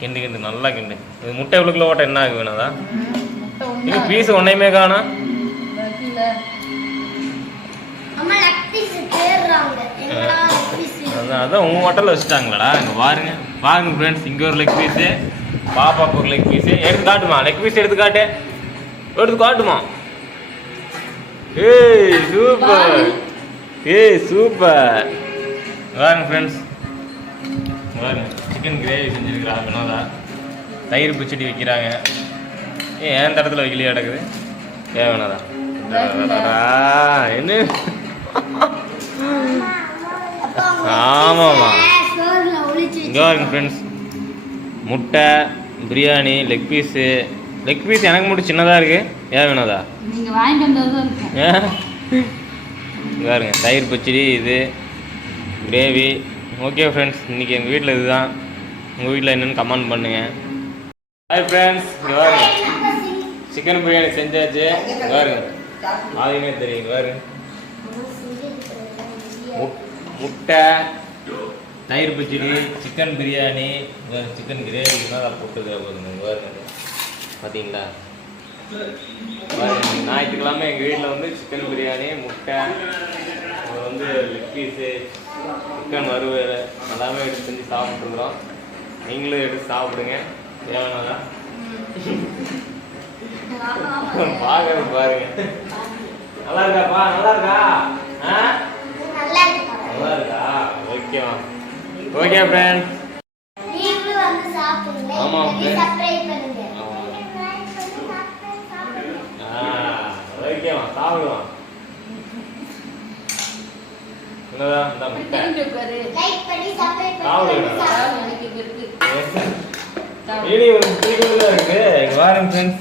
கிண்டு கிண்டு நல்லா கிண்டு. இது முட்டை எவ்வளோக்குள்ள ஓட்ட என்ன ஆகு வேணாதா? இது பீஸ் ஒன்றையுமே காணா. அதான் உங்கள் ஹோட்டலில் வச்சுட்டாங்களாடா. இங்கே பாருங்க பாருங்க ஃப்ரெண்ட்ஸ், இங்கே ஒரு லெக் பீஸு, பாப்பாவுக்கு ஒரு லெக் பீஸு. எடுத்து காட்டுமா, லெக் பீஸ் எடுத்து காட்டு, எடுத்து காட்டுமா. ஏய் சூப்பர், ஏய் சூப்பர். பாருங்க ஃப்ரெண்ட்ஸ், பாருங்க சிக்கன் கிரேவி செஞ்சுருக்கிறா வினோதா. தயிர் பிச்சடி வைக்கிறாங்க. ஏன் தடத்தில் வைக்கலையா கிடக்குது? ஏன் வினோதா என்ன? ஆமாம்மா, இங்கே பாருங்க ஃப்ரெண்ட்ஸ், முட்டை biryani, leg piece. Leg piece எனக்கு மட்டும் சின்னதாக இருக்குது. ஏன் வினோதா? ஏன் இங்கே பாருங்க தயிர் பச்சடி, இது கிரேவி. ஓகே ஃப்ரெண்ட்ஸ், இன்றைக்கி எங்கள் வீட்டில் இதுதான். உங்கள் வீட்டில் என்னென்னு கமெண்ட் பண்ணுங்கள். ஹாய் ஃப்ரெண்ட்ஸ், இங்கே பாருங்க சிக்கன் பிரியாணி செஞ்சாச்சு. இங்கே பாருங்க ஆளுமே தெரியும். பாருங்க முட்டை, தயிர் பச்சடி, சிக்கன் பிரியாணி, சிக்கன் கிரேவி தான் போட்டுது. பாருங்க பார்த்தீங்களா? ஞாயிற்றுக்கிழமை எங்கள் வீட்டில் வந்து சிக்கன் பிரியாணி, முட்டை, வந்து லெக் பீஸு, சிக்கன் வறுவல் எல்லாமே எடுத்து செஞ்சு சாப்பிட்ருக்குறோம். நீங்களும் எடுத்து சாப்பிடுங்க. தேவையானதான் பார்க்க பாருங்க. நல்லா இருக்காப்பா? நல்லா இருக்கா? நல்லா இருக்கா? ஓகேவா? ஓகே ஃப்ரெண்ட்ஸ், ஆமாம் ஓகேவா? சாப்பிடுவான். என்னதான் இந்த முட்டை சாப்பிடுவேன். இனி ஒரு இருக்கு. இங்கே வாருங்க ஃப்ரெண்ட்ஸ்,